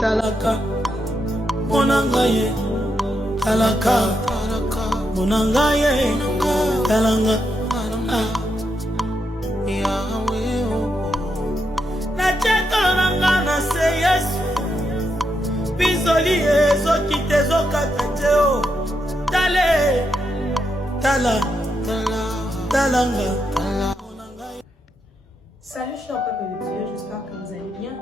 Talaka, monangaye, talaka, monangaye, talanga. Na cheka nanga na se Yesu, bizoli ezoki tezokata teo, tale, talanga. Salut cher peuple de Dieu, j'espère que vous allez bien.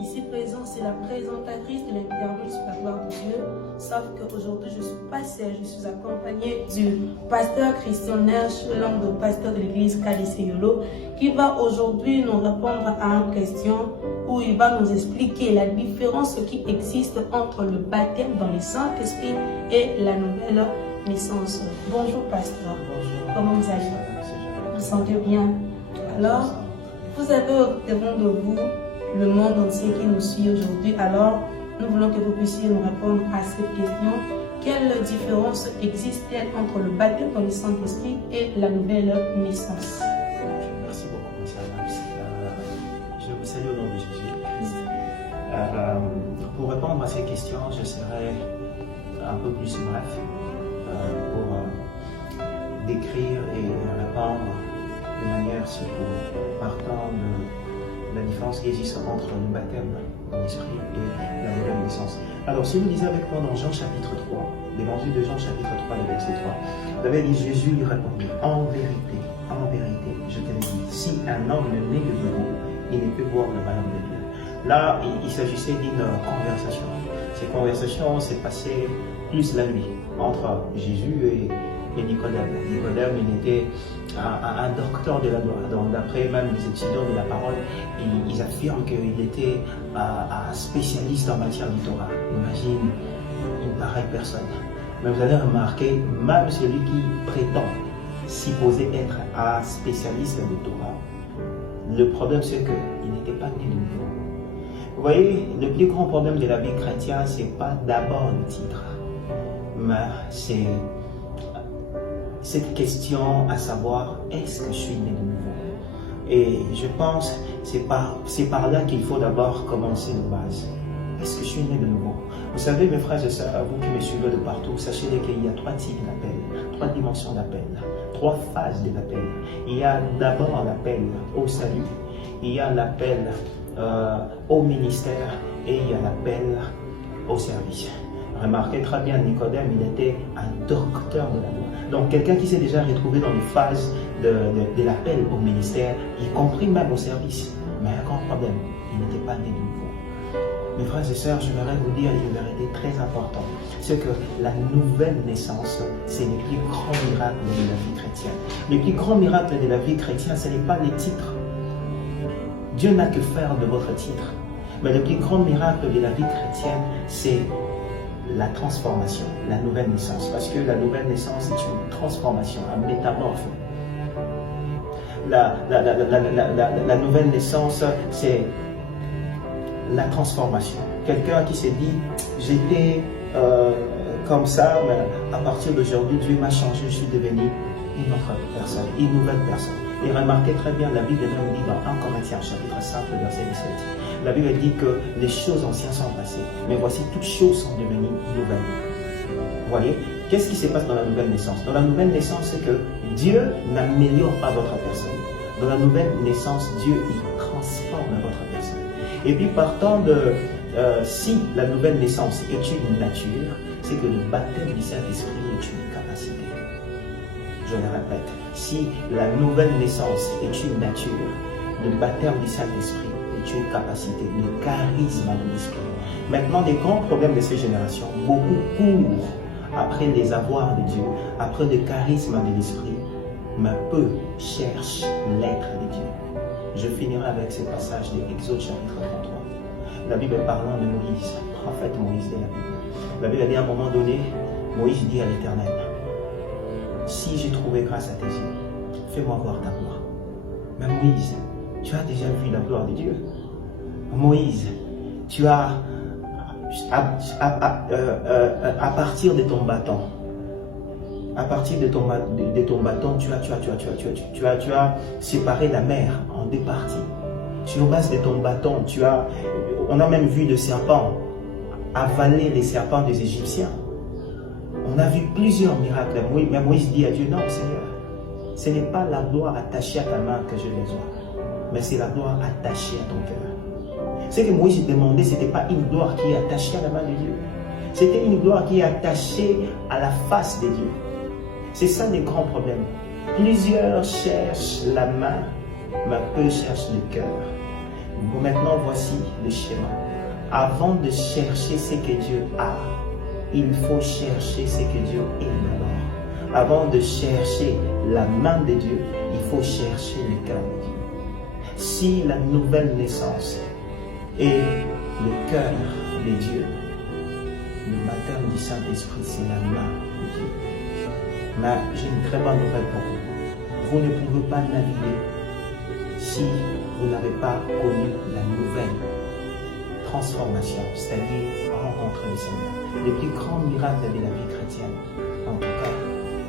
Ici présent, c'est la présentatrice de l'interview sur la gloire de Dieu. Sauf qu'aujourd'hui, je ne suis pas seule, je suis accompagnée du pasteur Christian Nerch, l'un des pasteurs de l'église KDC Yolo, qui va aujourd'hui nous répondre à une question où il va nous expliquer la différence qui existe entre le baptême dans le Saint-Esprit et la nouvelle naissance. Bonjour pasteur. Bonjour. Comment vous allez? Vous vous sentez bien? Alors, vous avez devant de vous le monde entier qui nous suit aujourd'hui. Alors, nous voulons que vous puissiez nous répondre à cette question. Quelle différence existe-t-elle entre le baptême dans le Saint-Esprit et la nouvelle naissance? Merci beaucoup, M. Adams. Je vous salue au nom de Jésus-Christ. Pour répondre à ces questions, je serai un peu plus bref pour décrire et répondre de manière partant de la différence qui existe entre le baptême dans l'esprit et la nouvelle naissance. Alors, si vous lisez avec moi dans Jean chapitre 3, l'évangile de Jean chapitre 3, le verset 3, la Bible dit, Jésus lui répondit, en vérité, je te le dis, si un homme ne naît de nouveau, il ne peut voir le royaume de Dieu. Là, il s'agissait d'une conversation. Cette conversation s'est passée plus la nuit entre Jésus et Nicodème. Nicodème, il était un docteur de la loi. Donc, d'après même les étudiants de la parole, ils affirment qu'il était un spécialiste en matière du Torah. Imagine une pareille personne. Mais vous allez remarquer, même celui qui prétend supposer être un spécialiste de Torah, le problème c'est qu'il n'était pas né de nouveau. Vous voyez, le plus grand problème de la vie chrétienne, ce n'est pas d'abord le titre, mais c'est cette question à savoir, est-ce que je suis né de nouveau? Et je pense que c'est par là qu'il faut d'abord commencer de base. Est-ce que je suis né de nouveau? Vous savez, mes frères et sœurs, vous qui me suivez de partout, sachez qu'il y a trois types d'appels, trois dimensions d'appel, trois phases de l'appel. Il y a d'abord l'appel au salut, il y a l'appel au ministère et il y a l'appel au service. Remarquez très bien, Nicodème, il était un docteur de la loi. Donc, quelqu'un qui s'est déjà retrouvé dans les phases de l'appel au ministère, y compris même au service. Mais un grand problème, il n'était pas né de nouveau. Mes frères et sœurs, je voudrais vous dire une vérité très importante. C'est que la nouvelle naissance, c'est le plus grand miracle de la vie chrétienne. Le plus grand miracle de la vie chrétienne, ce n'est pas les titres. Dieu n'a que faire de votre titre. Mais le plus grand miracle de la vie chrétienne, c'est la transformation, la nouvelle naissance. Parce que la nouvelle naissance est une transformation, un métamorphe. La nouvelle naissance, c'est la transformation. Quelqu'un qui s'est dit, j'étais comme ça, mais à partir d'aujourd'hui, Dieu m'a changé, je suis devenu une autre personne, une nouvelle personne. Et remarquez très bien, la Bible même dit dans 1 Corinthiens chapitre 5, verset 17, la Bible dit que les choses anciennes sont passées, mais voici toutes choses sont devenues nouvelles. Vous voyez, qu'est-ce qui se passe dans la nouvelle naissance? Dans la nouvelle naissance, c'est que Dieu n'améliore pas votre personne. Dans la nouvelle naissance, Dieu il transforme votre personne. Et puis partant de si la nouvelle naissance est une nature, c'est que le baptême du Saint-Esprit est une capacité. Je le répète, si la nouvelle naissance est une nature, le baptême du Saint-Esprit est une capacité, le charisme de l'Esprit. Maintenant, les grands problèmes de ces générations, beaucoup courent après les avoirs de Dieu, après le charisme de l'Esprit, mais peu cherchent l'être de Dieu. Je finirai avec ce passage de Exode chapitre 33. La Bible parlant de Moïse, prophète Moïse de la Bible. La Bible dit à un moment donné, Moïse dit à l'Éternel, si j'ai trouvé grâce à tes yeux, fais-moi voir ta gloire. Mais Moïse, tu as déjà vu la gloire de Dieu. Moïse, tu as, à partir de ton bâton, tu as séparé la mer en deux parties. Sur base de ton bâton, on a même vu le serpent avaler les serpents des Égyptiens. On a vu plusieurs miracles. Mais Moïse dit à Dieu, non Seigneur, ce n'est pas la gloire attachée à ta main que je les vois, mais c'est la gloire attachée à ton cœur. Ce que Moïse demandait, ce n'était pas une gloire qui est attachée à la main de Dieu. C'était une gloire qui est attachée à la face de Dieu. C'est ça le grand problème. Plusieurs cherchent la main, mais peu cherchent le cœur. Bon, maintenant, voici le schéma. Avant de chercher ce que Dieu a, il faut chercher ce que Dieu est d'abord. Avant de chercher la main de Dieu, il faut chercher le cœur de Dieu. Si la nouvelle naissance est le cœur de Dieu, le baptême du Saint-Esprit, c'est la main de Dieu. Mais j'ai une très bonne nouvelle pour vous. Vous ne pouvez pas naviguer si vous n'avez pas connu la nouvelle transformation, c'est-à-dire rencontrer le Seigneur. Le plus grand miracle de la vie chrétienne, en tout cas,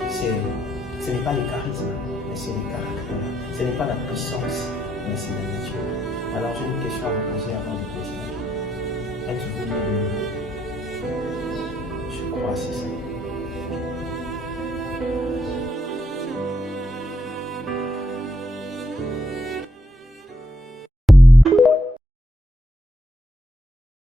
ce n'est pas le charisme, mais c'est le caractère. Ce n'est pas la puissance, mais c'est la nature. Alors j'ai une question à vous poser avant de continuer. Êtes-vous né de nouveau? Je crois que c'est ça.